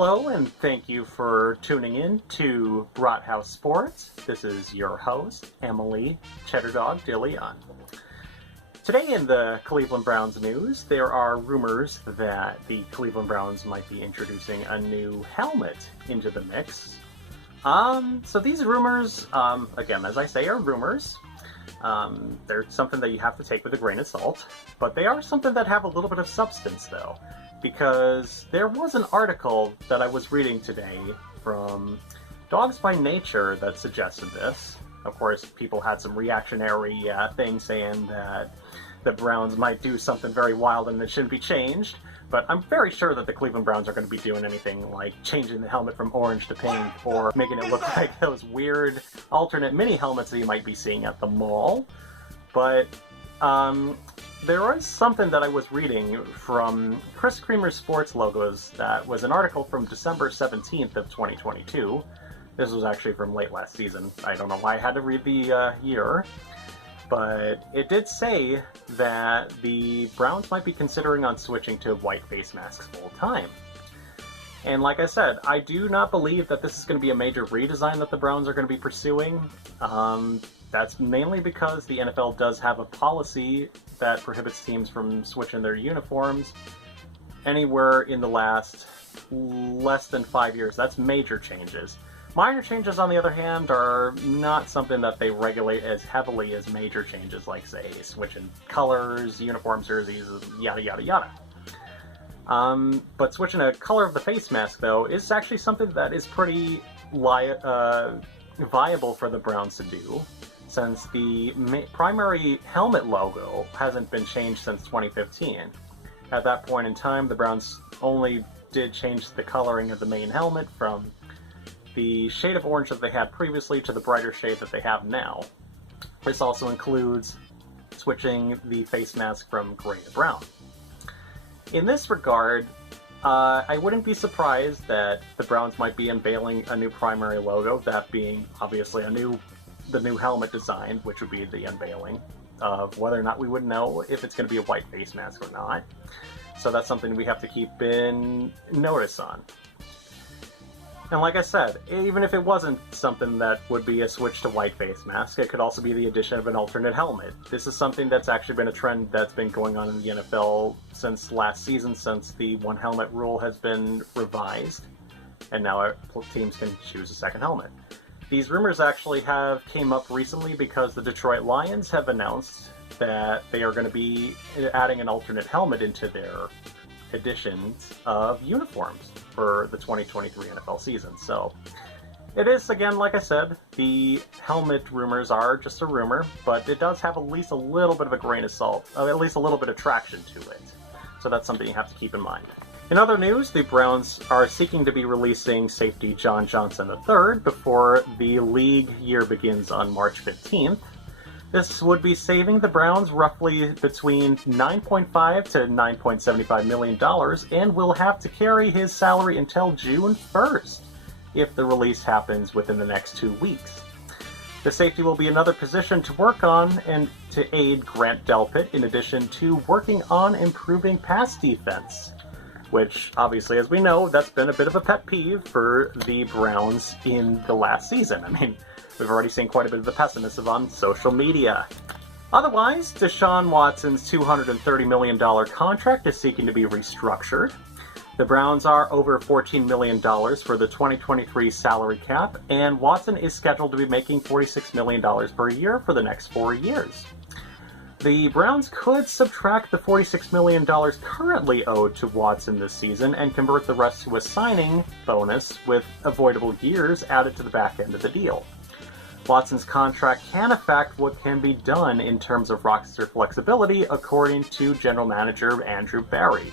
Hello, and thank you for tuning in to Brathouse Sports. This is your host, Emily Cheddardog DeLeon. Today in the Cleveland Browns news, there are rumors that the Cleveland Browns might be introducing a new helmet into the mix. So these rumors, again, as I say, are rumors. They're something that you have to take with a grain of salt, but they are something that have a little bit of substance, though. Because there was an article that I was reading today from Dogs by Nature that suggested this. Of course, people had some reactionary things saying that the Browns might do something very wild and it shouldn't be changed. But I'm very sure that the Cleveland Browns are going to be doing anything like changing the helmet from orange to pink or making it look like those weird alternate mini helmets that you might be seeing at the mall. But there was something that I was reading from Chris Creamer's Sports Logos that was an article from December 17th of 2022. This was actually from late last season. I don't know why I had to read the year, but it did say that the Browns might be considering on switching to white face masks full time. And like I said, I do not believe that this is going to be a major redesign that the Browns are going to be pursuing. That's mainly because the NFL does have a policy that prohibits teams from switching their uniforms anywhere in the last less than 5 years. That's major changes. Minor changes, on the other hand, are not something that they regulate as heavily as major changes, like, say, switching colors, uniform jerseys, yada yada yada. But switching a color of the face mask, though, is actually something that is pretty viable for the Browns to do, since the primary helmet logo hasn't been changed since 2015. At that point in time, the Browns only did change the coloring of the main helmet from the shade of orange that they had previously to the brighter shade that they have now. This also includes switching the face mask from gray to brown. In this regard, I wouldn't be surprised that the Browns might be unveiling a new primary logo, that being obviously the new helmet design, which would be the unveiling of whether or not we would know if it's going to be a white face mask or not. So that's something we have to keep in notice on. And like I said, even if it wasn't something that would be a switch to white face mask, it could also be the addition of an alternate helmet. This is something that's actually been a trend that's been going on in the NFL since last season, since the one helmet rule has been revised, and now teams can choose a second helmet. These rumors actually came up recently because the Detroit Lions have announced that they are going to be adding an alternate helmet into their editions of uniforms for the 2023 NFL season. So it is, again, like I said, the helmet rumors are just a rumor, but it does have at least a little bit of a grain of salt, at least a little bit of traction to it. So that's something you have to keep in mind. In other news, the Browns are seeking to be releasing safety John Johnson III before the league year begins on March 15th. This would be saving the Browns roughly between $9.5 to $9.75 million and will have to carry his salary until June 1st if the release happens within the next 2 weeks. The safety will be another position to work on and to aid Grant Delpit, in addition to working on improving pass defense, which obviously, as we know, that's been a bit of a pet peeve for the Browns in the last season. I mean, we've already seen quite a bit of the pessimism on social media. Otherwise, Deshaun Watson's $230 million contract is seeking to be restructured. The Browns are over $14 million for the 2023 salary cap, and Watson is scheduled to be making $46 million per year for the next 4 years. The Browns could subtract the $46 million currently owed to Watson this season and convert the rest to a signing bonus with avoidable years added to the back end of the deal. Watson's contract can affect what can be done in terms of roster flexibility, according to General Manager Andrew Barry.